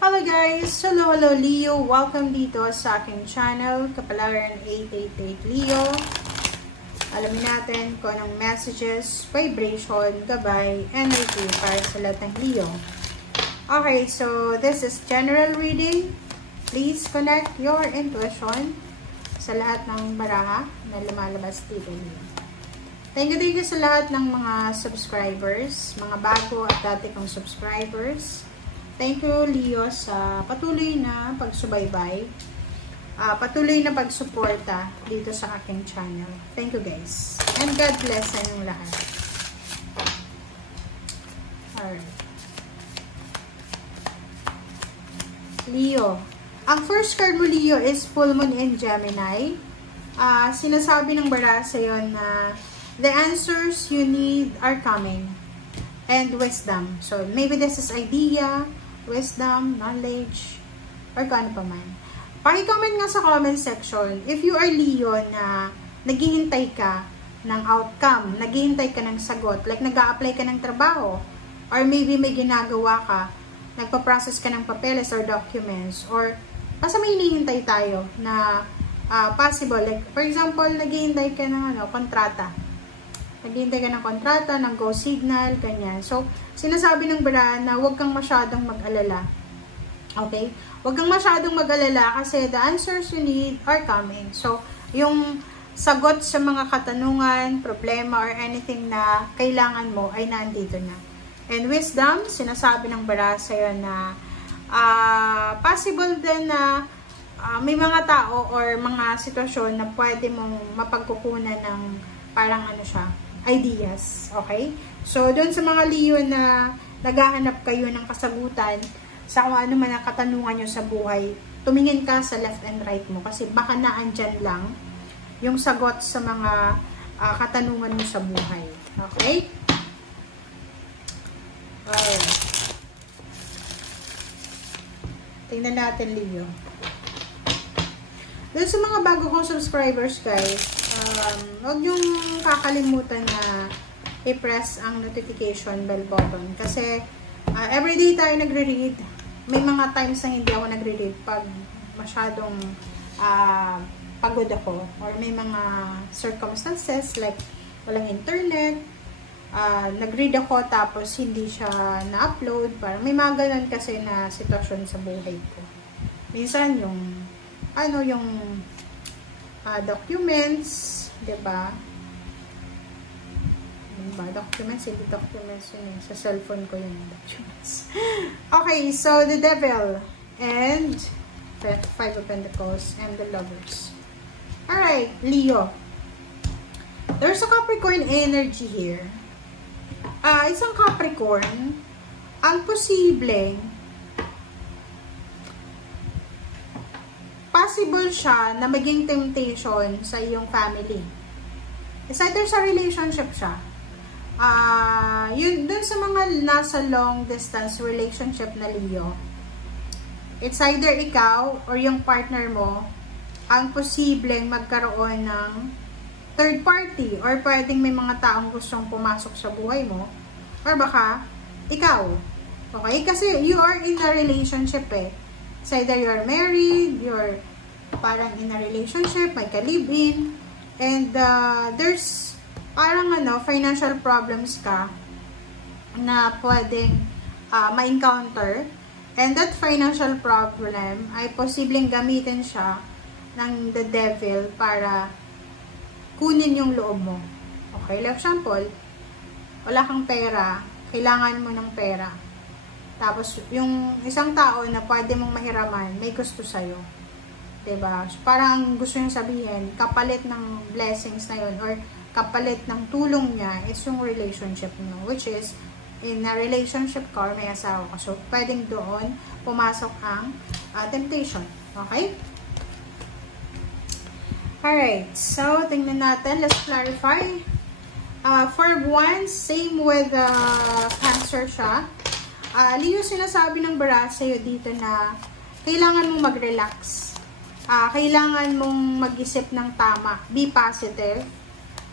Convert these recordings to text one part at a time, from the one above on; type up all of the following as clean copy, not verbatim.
Hello guys! Hello Leo! Welcome dito sa aking channel, Kapalaran 888 Leo. Alamin natin kung anong messages, vibration, gabay, energy para sa lahat ng Leo. Okay, so this is general reading. Please connect your intuition sa lahat ng baraha na lumalabas dito, Leo. Thank you sa lahat ng mga subscribers, mga bago at dati kong subscribers. Thank you, Leo, sa patuloy na pagsubaybay, patuloy na pagsuporta dito sa aking channel. Thank you, guys. And God bless sa inyong lahat. Alright. Leo. Ang first card mo, Leo, is Full Moon in Gemini. Sinasabi ng bara sa'yo na the answers you need are coming. And wisdom. So, maybe this is idea, wisdom, knowledge, or kung ano pa man. Paki-comment nga sa comment section if you are Leo na naghihintay ka ng outcome, naghihintay ka ng sagot, like nag-a-apply ka ng trabaho, or maybe may ginagawa ka, nagpa-process ka ng papeles or documents, or basta may hinihintay tayo na possible. Like, for example, naghihintay ka ng kontrata. Naghihintay ka ng kontrata, ng go signal, ganyan. So, sinasabi ng bara na huwag kang masyadong mag-alala. Okay? Huwag kang masyadong mag-alala kasi the answers you need are coming. So, yung sagot sa mga katanungan, problema, or anything na kailangan mo ay nandito na. And wisdom, sinasabi ng bara sa'yo na possible din na may mga tao or mga sitwasyon na pwede mong mapagkukunan ng parang ideas, okay? So, doon sa mga Leo na naghahanap kayo ng kasagutan sa kung ano man ang katanungan nyo sa buhay, tumingin ka sa left and right mo kasi baka naandyan lang yung sagot sa mga katanungan mo sa buhay. Okay? Alright. Tingnan natin, Leo. Doon sa mga bago kong subscribers, guys, huwag niyong kakalimutan na i-press ang notification bell button. Kasi, everyday tayo nagre-read. May mga times na hindi ako nagre-read pag masyadong pagod ako. Or may mga circumstances like walang internet. Nag-read ako tapos hindi siya na-upload. Parang may mga ganun kasi na sitwasyon sa buhay ko. Minsan yung documents, diba? Documents, hindi documents yun eh. Sa cellphone ko yung documents. Okay, so the devil and Five of Pentacles and the lovers. Alright, Leo. There's a Capricorn energy here. Isang Capricorn, ang posibleng possible siya na maging temptation sa iyong family. It's either sa relationship siya. Yun, dun sa mga nasa long distance relationship na Leo, it's either ikaw or yung partner mo ang posibleng magkaroon ng third party or pwedeng may mga taong gustong pumasok sa buhay mo or baka ikaw. Okay? Kasi you are in a relationship eh. It's either you're married, you're parang in a relationship, may ka-live-in, and there's parang financial problems ka na pwedeng ma-encounter, and that financial problem ay posibleng gamitin siya ng the devil para kunin yung loob mo. Okay? Like example, wala kang pera, kailangan mo ng pera. Tapos, yung isang tao na pwede mong mahiraman, may gusto sa'yo. Diba? So, parang gusto nyo sabihin, kapalit ng blessings na yun, or kapalit ng tulong niya, is yung relationship mo. Which is, in a relationship ka, or may asawa ka. So, pwedeng doon, pumasok ang temptation. Okay? Alright. So, tingnan natin. Let's clarify. For one, same with Cancer siya. Leo, sinasabi ng bara sa'yo dito na kailangan mong mag-relax. Kailangan mong mag-isip ng tama. Be positive.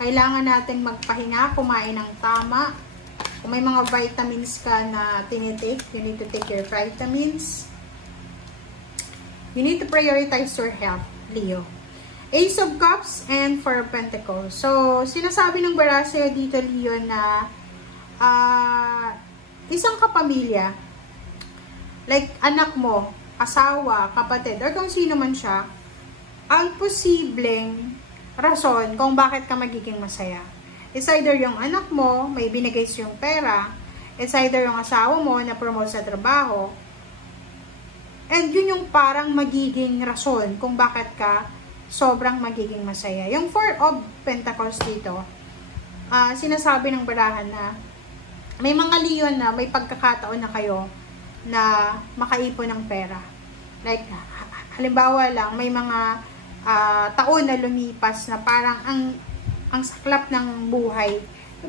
Kailangan nating magpahinga, kumain ng tama. Kung may mga vitamins ka na tinitake, you need to take your vitamins. You need to prioritize your health, Leo. Ace of Cups and Four of Pentacles. So, sinasabi ng bara sa'yo dito, Leo, na isang kapamilya, like anak mo, asawa, kapatid, or kung sino man siya, ang posibleng rason kung bakit ka magiging masaya. It's either yung anak mo, may binigay siyang pera, it's either yung asawa mo na promote sa trabaho, and yun yung parang magiging rason kung bakit ka sobrang magiging masaya. Yung Four of Pentacles dito, sinasabi ng barahan na may mga Leo na may pagkakataon na kayo na makaipon ng pera. Like, halimbawa lang, may mga taon na lumipas na parang ang saklap ng buhay.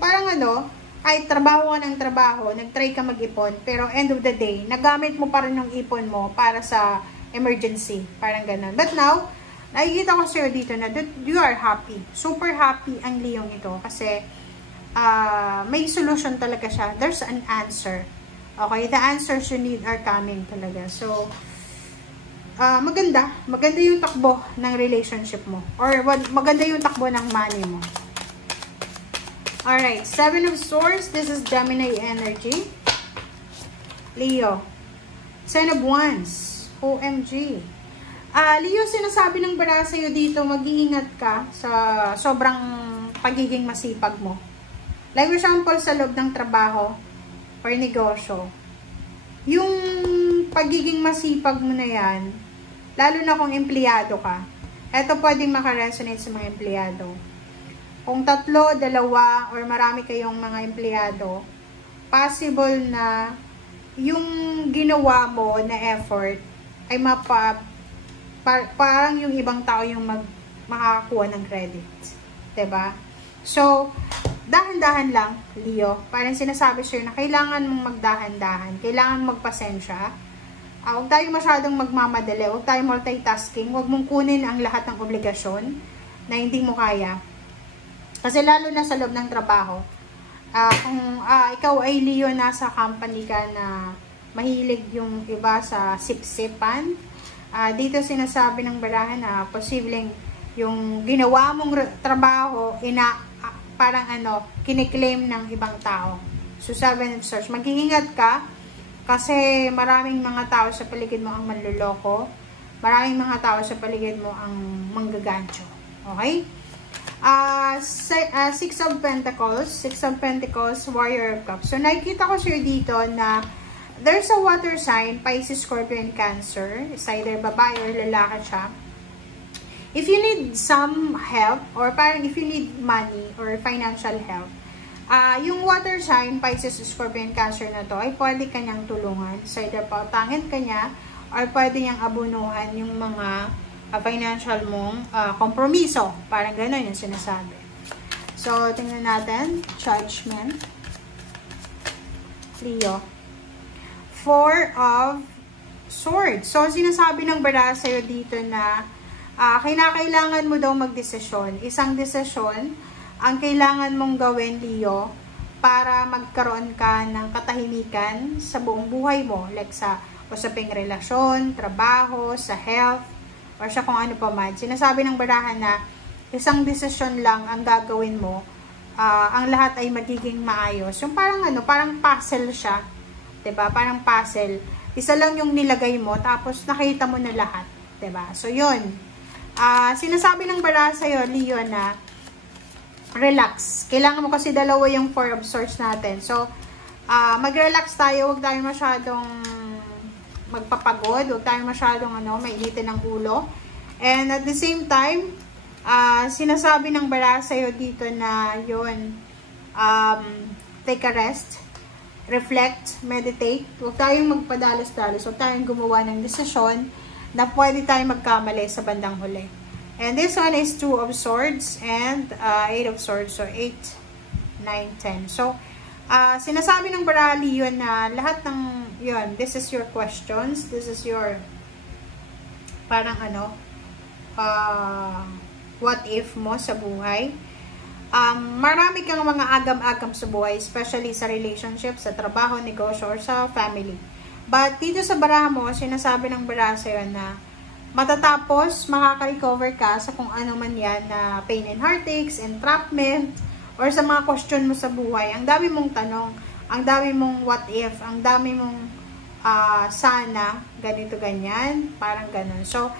Parang ano, ay trabaho ka ng trabaho, nag-try ka mag-ipon, pero end of the day, nagamit mo pa rin yung ipon mo para sa emergency. Parang ganun. But now, nakikita ko sa'yo dito na you are happy. Super happy ang Leong ito kasi may solution talaga siya. There's an answer. Okay? The answers you need are coming talaga. So, maganda. Maganda yung takbo ng relationship mo. Or maganda yung takbo ng money mo. Alright. Seven of Swords. This is Gemini energy. Leo. Ten of Wands. OMG. Leo, sinasabi ng bara sa'yo dito, mag-iingat ka sa sobrang pagiging masipag mo. Like for example, sa loob ng trabaho or negosyo, yung pagiging masipag mo na yan, lalo na kung empleyado ka, eto pwedeng makaresonate sa mga empleyado. Kung tatlo, dalawa, or marami kayong mga empleyado, possible na yung ginawa mo na effort ay parang yung ibang tao yung makakakuha ng credit. Diba? So, dahan-dahan lang, Leo. Parang sinasabi sa'yo na kailangan mong magdahan-dahan. Kailangan magpasensya. Huwag tayo masyadong magmamadali. Huwag tayo multitasking. Huwag mong kunin ang lahat ng obligasyon na hindi mo kaya. Kasi lalo na sa loob ng trabaho, kung ikaw ay Leo, nasa company ka na mahilig yung iba sa sip-sipan, dito sinasabi ng barahan na posibleng yung ginawa mong trabaho parang kiniklaim ng ibang tao. So, Seven of Swords. Mag-iingat ka kasi maraming mga tao sa paligid mo ang manluloko. Maraming mga tao sa paligid mo ang manggagancho. Okay? Six of Pentacles. Six of Pentacles, Warrior of Cups. So, nakikita ko siya dito na there's a water sign, Pisces, Scorpio, and Cancer. It's either babae or lalaki siya. If you need some help, or parang if you need money or financial help, yung water sign, Pisces, Scorpio, and Cancer na to, ay pwede kanyang tulungan. So, either pautangin kanya, or pwede niyang abunuhan yung mga financial mong kompromiso. Parang gano'n yung sinasabi. So, tingnan natin. Judgment. Leo. Four of Swords. So, sinasabi ng bara sa'yo dito na kinakailangan mo daw magdesisyon. Isang desisyon ang kailangan mong gawin, Leo, para magkaroon ka ng katahimikan sa buong buhay mo. Like sa usaping relasyon, trabaho, sa health, or sa kung ano pa man. Sinasabi ng barahan na isang desisyon lang ang gagawin mo, ang lahat ay magiging maayos. Yung parang parang puzzle siya. Diba? Parang puzzle. Isa lang yung nilagay mo, tapos nakita mo na lahat. Diba? So, yun. Sinasabi ng bara sa'yo, Leo, na relax. Kailangan mo kasi dalawa yung Four of Swords natin. So, mag-relax tayo. Huwag tayo masyadong magpapagod. Huwag tayo masyadong mainitin ng ulo. And at the same time, sinasabi ng bara sa'yo dito na yun, take a rest. Reflect, meditate. Huwag tayong magpadalos-dalos. Huwag tayong gumawa ng desisyon na pwede tayong magkamali sa bandang huli. And this one is Two of Swords and Eight of Swords. So, 8, 9, 10. So, sinasabi ng barali yun na lahat ng yun, this is your questions. This is your parang what if mo sa buhay. Marami kang mga agam-agam sa buhay, especially sa relationship, sa trabaho, negosyo, or sa family. But dito sa baraha mo, sinasabi ng baraha sa'yo na matatapos, makaka-recover ka sa kung ano man yan na pain and heartaches, entrapment, or sa mga question mo sa buhay. Ang dami mong tanong, ang dami mong what if, ang dami mong sana, ganito, ganyan, parang ganun. So,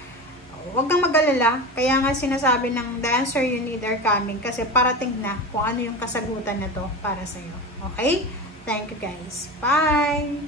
huwag kang mag-alala. Kaya nga sinasabi ng the answer you need are coming kasi parating na kung ano yung kasagutan na to para sa'yo. Okay? Thank you guys. Bye!